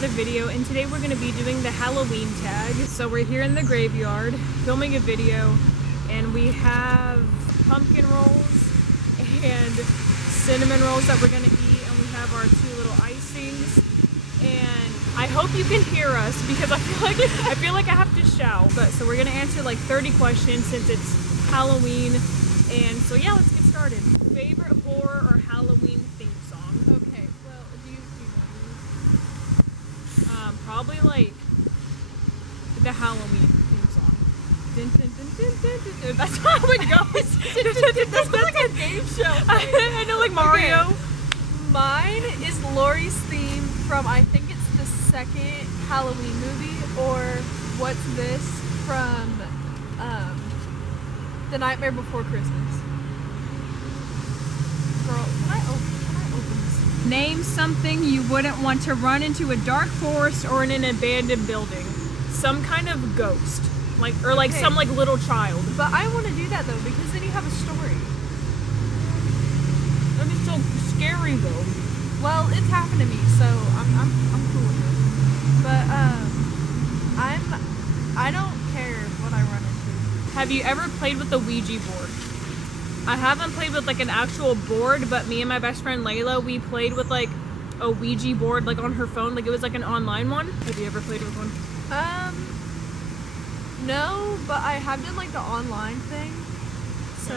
another video, and today we're going to be doing the Halloween tag. So we're here in the graveyard filming a video, and we have pumpkin rolls and cinnamon rolls that we're going to eat, and we have our two little icings. And I hope you can hear us because I feel like I have to shout. But so we're going to answer like 30 questions since it's Halloween. And so yeah, let's get started. Favorite horror or Halloween theme song? Okay, well, do you know? Probably like the Halloween theme song. Dun, dun, dun, dun, dun, dun, dun. That's how it goes. That's like a game show. I know, like Mario. Okay. Mine is Laurie's theme from, I think it's the second Halloween movie, or What's This from The Nightmare Before Christmas. Girl, can I open this? Name something you wouldn't want to run into a dark forest or in an abandoned building. Some kind of ghost, like Okay. some like little child. But I want to do that though, because then you have a story. That'd be so scary though. Well, it's happened to me, so I'm cool with it. But I don't care what I run into. Have you ever played with the Ouija board? I haven't played with like an actual board, but me and my best friend Layla, we played with like a Ouija board like on her phone, like it was like an online one. Have you ever played with one? No, but I have done like the online thing. So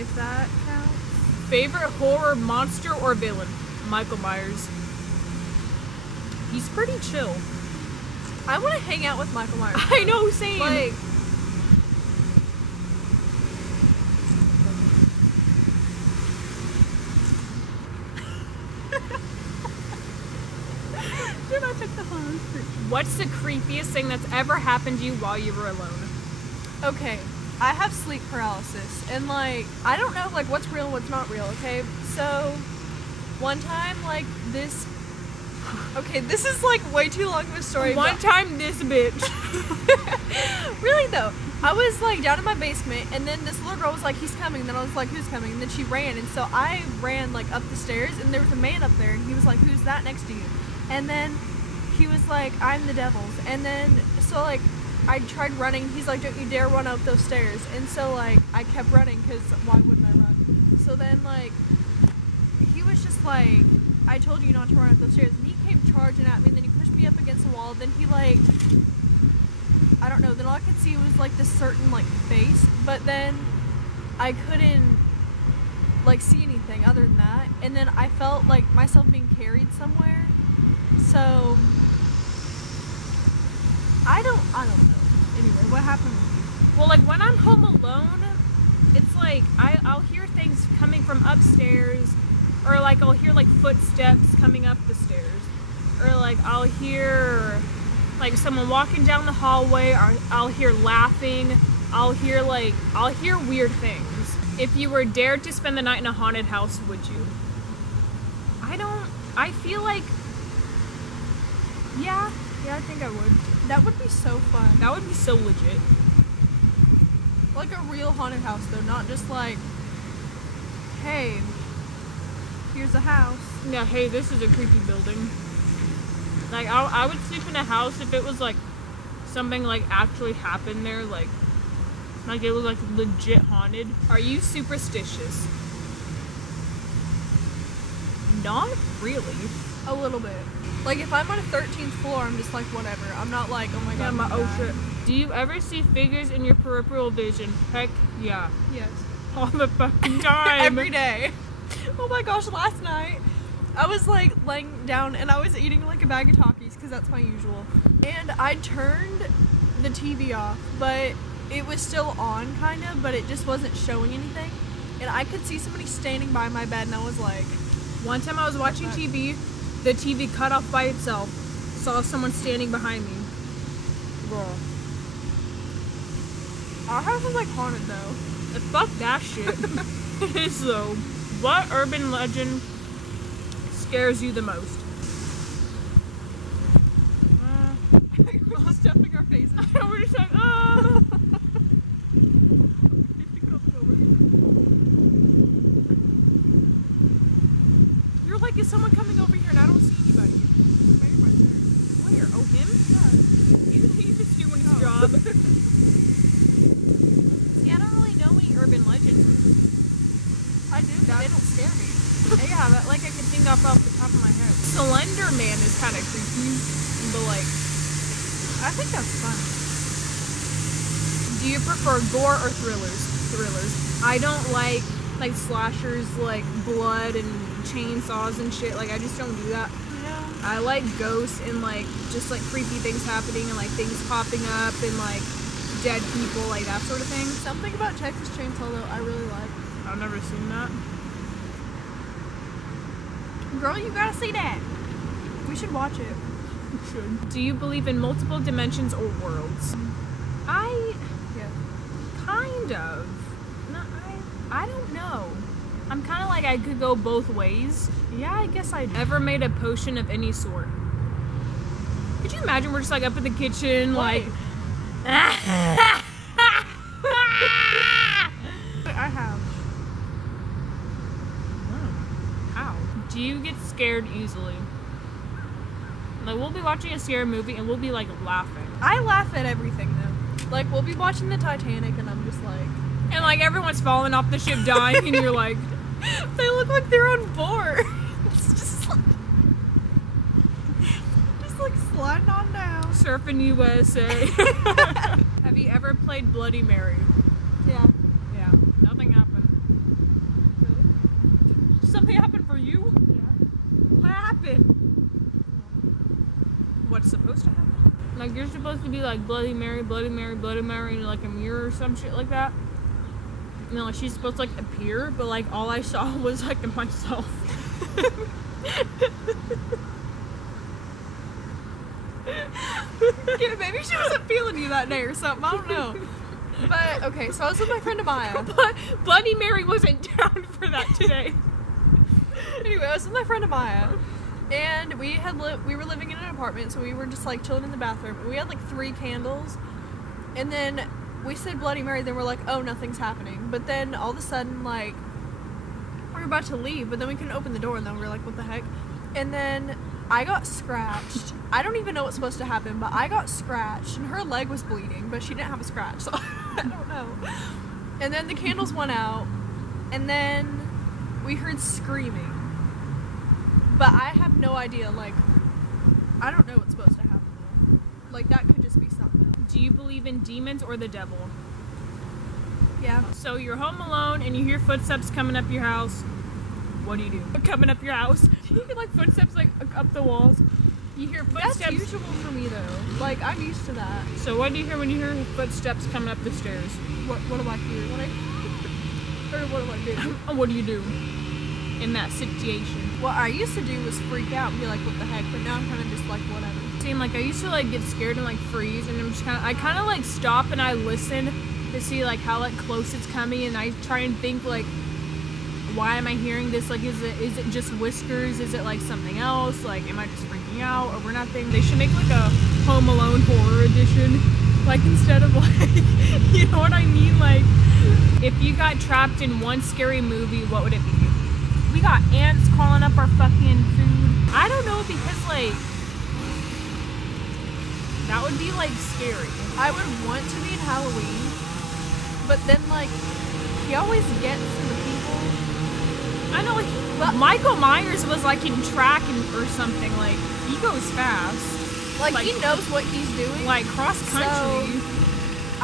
if that counts. Favorite horror monster or villain? Michael Myers. He's pretty chill. I want to hang out with Michael Myers. I know, same. Like, dude, I took the hose. What's the creepiest thing that's ever happened to you while you were alone? okay, I have sleep paralysis, and like, I don't know like what's real and what's not real, okay? So, one time, like, this is like way too long of a story. One time this bitch. Really though, I was like down in my basement, and then this little girl was like, he's coming, and then I was like, who's coming? And then she ran, and so I ran like up the stairs, and there was a man up there, and he was like, who's that next to you? And then he was like, I'm the devil's. And then so like I tried running, he's like, don't you dare run up those stairs. And so like I kept running, because why wouldn't I run? So then like he was just like, I told you not to run up those stairs, and he came charging at me, and then he pushed me up against the wall. Then he like, I don't know, then all I could see was like this certain like face, but then I couldn't like see anything other than that. And then I felt like myself being carried somewhere. So I don't know. Anyway, what happened with you? Well, like when I'm home alone, it's like I'll hear things coming from upstairs, or like I'll hear like footsteps coming up the stairs, or like I'll hear like someone walking down the hallway, or I'll hear laughing. I'll hear weird things. If you were dared to spend the night in a haunted house, would you? I feel like yeah, I think I would. That would be so fun. That would be so legit. Like a real haunted house though, not just like, hey, here's a house. Yeah, hey, this is a creepy building. Like, I would sleep in a house if it was like something like actually happened there, like it was like legit haunted. Are you superstitious? Not really. A little bit. Like if I'm on a 13th floor, I'm just like, whatever. I'm not like, oh my god. Oh shit. Do you ever see figures in your peripheral vision? Heck yeah. Yes. All the fucking time. Every day. Oh my gosh, last night I was like laying down and I was eating like a bag of Takis, because that's my usual. And I turned the TV off, but it was still on kind of, but it just wasn't showing anything. And I could see somebody standing by my bed, and I was like, one time I was watching TV, the TV cut off by itself. Saw someone standing behind me. Girl. our house is like haunted though. Fuck that shit. It is though. What urban legend scares you the most? We're just stuffing our faces. We're just like, You're like, is someone coming over here and I don't see anybody? Maybe right there. Where? Oh, him? Yeah. He's just doing his job. See, I don't really know any urban legends. I do, but they don't scare me. Yeah, but like I can think off the top of my head. Slender Man is kind of creepy, but like, I think that's fun. do you prefer gore or thrillers? Thrillers. I don't like slashers, like blood and chainsaws and shit. Like I just don't do that. Yeah. I like ghosts and like just like creepy things happening and like things popping up and like dead people, like that sort of thing. Something about Texas Chainsaw though I really like. I've never seen that. Girl, you gotta see that. We should watch it. You should. Do you believe in multiple dimensions or worlds? Yeah. Kind of. No, I don't know. I'm kind of like I could go both ways. Yeah, I guess I ever made a potion of any sort. Could you imagine we're just like up in the kitchen, like. I have. How? Do you get scared easily? Like we'll be watching a scary movie and we'll be like laughing. I laugh at everything though. Like we'll be watching the Titanic and I'm just like. And like everyone's falling off the ship dying and you're like. They look like they're on board. It's just like sliding on down. Surfing USA. Have you ever played Bloody Mary? Yeah. Yeah. Nothing happened. Really? Something happened for you? Yeah. What happened? What's supposed to happen? Like you're supposed to be like Bloody Mary, Bloody Mary, Bloody Mary in like a mirror or some shit like that. And then like she's supposed to like appear, but like all I saw was like myself. Yeah, maybe she wasn't feeling you that day or something. I don't know. But okay, so I was with my friend Amaya. But Bloody Mary wasn't down for that today. Anyway, I was with my friend Amaya, and we were living in an apartment, so we were just like chilling in the bathroom. And we had like 3 candles, and then we said Bloody Mary. Then we're like, oh, nothing's happening. But then all of a sudden, like, we were about to leave, but then we couldn't open the door, and then we were like, what the heck? And then I got scratched. I don't even know what's supposed to happen, but I got scratched, and her leg was bleeding, but she didn't have a scratch, so I don't know. And then the candles went out, and then we heard screaming. But I have no idea, like, I don't know what's supposed to happen though. Like, that could just be something. Do you believe in demons or the devil? Yeah. So you're home alone and you hear footsteps coming up your house. What do you do? Coming up your house. You hear like footsteps like up the walls. You hear footsteps. That's usual for me though. Like, I'm used to that. So what do you hear when you hear footsteps coming up the stairs? What do I hear? Or what do I do? What do you do in that situation? What I used to do was freak out and be like, what the heck? But now I'm kind of just like, whatever. Seem like I used to like get scared and like freeze, and I'm just I kind of like stop and I listen to see like how like close it's coming, and I try and think like, why am I hearing this? Like, is it just whiskers? Is it like something else? Like, am I just freaking out over nothing? They should make like a Home Alone horror edition, like instead of like, you know what I mean? Like, if you got trapped in one scary movie, what would it be? We got ants crawling up our fucking food. I don't know, because like, that would be like scary. I would want to be in Halloween, but then like, he always gets to the people. I know, like, Michael Myers was like in track or something. Like, he goes fast. Like he knows what he's doing. Like cross country. So,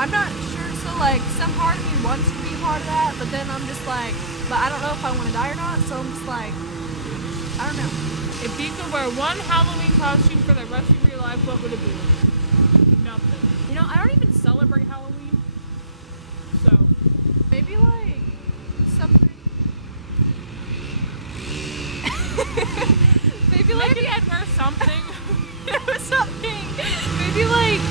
I'm not sure. So like, some part of me wants to be a part of that, but then I'm just like, but I don't know if I want to die or not. So I'm just like, I don't know. If you could wear one Halloween costume for the rest of your life, what would it be? Nothing. You know, I don't even celebrate Halloween. So maybe like something. Maybe I'd wear something. Something. Maybe like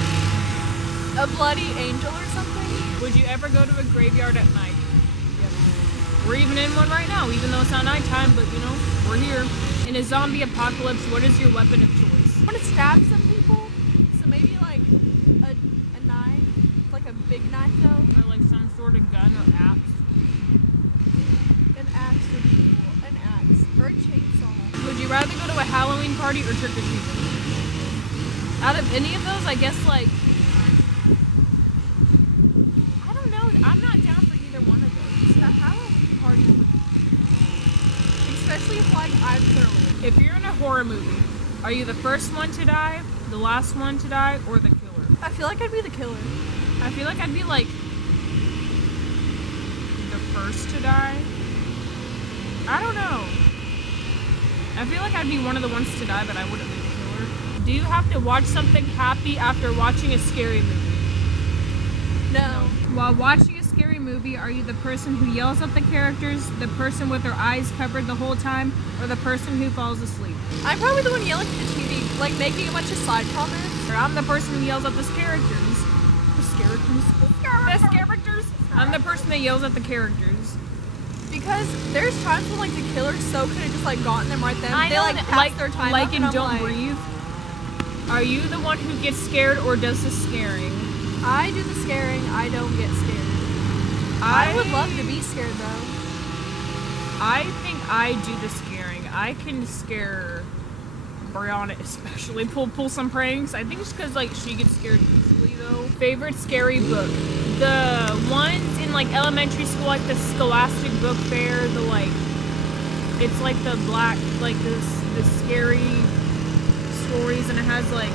a bloody angel or something. Would you ever go to a graveyard at night? Yep. We're even in one right now, even though it's not nighttime, but you know, we're here. In a zombie apocalypse, what is your weapon of choice? I want to stab some people, so maybe like a knife, like a big knife though. Or like some sort of gun or axe. An axe would be cool. An axe. Or a chainsaw. Would you rather go to a Halloween party or trick-or-treating? Out of any of those, I guess, like, I don't know. I'm not down for either one of those. The Halloween party would, especially if like I'm thoroughly. If you're in a horror movie, are you the first one to die, the last one to die, or the killer? I feel like I'd be the killer. I feel like I'd be like the first to die. I don't know. I feel like I'd be one of the ones to die, but I wouldn't be the killer. Do you have to watch something happy after watching a scary movie? No. While watching a scary movie, are you the person who yells at the characters, the person with their eyes covered the whole time, or the person who falls asleep? I'm probably the one yelling at the TV, like making a bunch of side comments. Or I'm the person who yells at the characters. The characters. The characters? I'm the person that yells at the characters. Because there's times when like the killer so could have just like gotten them right then. I They know, like that, pass their time like up, in and I'm Don't like, Breathe. Are you the one who gets scared or does the scaring? I do the scaring, I don't get scared. I would love to be scared though. I think I do the scaring. I can scare Brianna especially. Pull some pranks. I think it's because like she gets scared easily though. Favorite scary book? The ones in like elementary school, like the Scholastic Book Fair. The like, it's like the black, like the scary stories, and it has like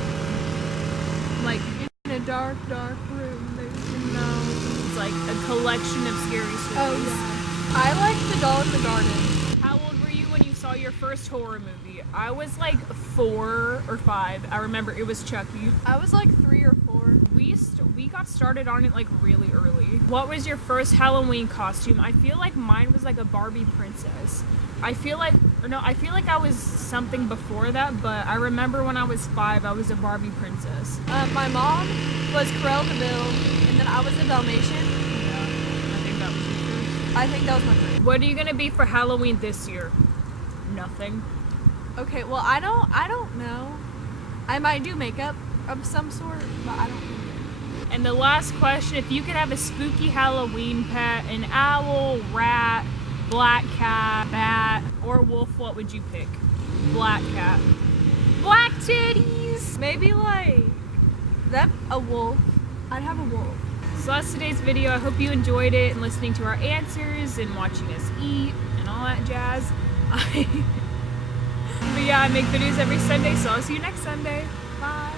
In a dark, dark room, there's it's like a collection of scary stories. Oh yeah. I like The Doll in the Garden. How old were you when you saw your first horror movie? I was like 4 or 5. I remember it was Chucky. I was like 3 or 4. We got started on it like really early. What was your first Halloween costume? I feel like mine was like a Barbie princess. I feel like I was something before that, but I remember when I was 5, I was a Barbie princess. My mom was Cruella de Vil, and then I was a Dalmatian. Yeah, I think that was your first. I think that was my first. What are you gonna be for Halloween this year? Nothing. Okay, well I don't know. I might do makeup of some sort, but I don't know. And the last question, if you could have a spooky Halloween pet, an owl, rat, black cat, bat, or wolf, what would you pick? Black cat. Black titties! Maybe like a wolf. I'd have a wolf. So that's today's video. I hope you enjoyed it and listening to our answers and watching us eat and all that jazz. But yeah, I make videos every Sunday, so I'll see you next Sunday. Bye!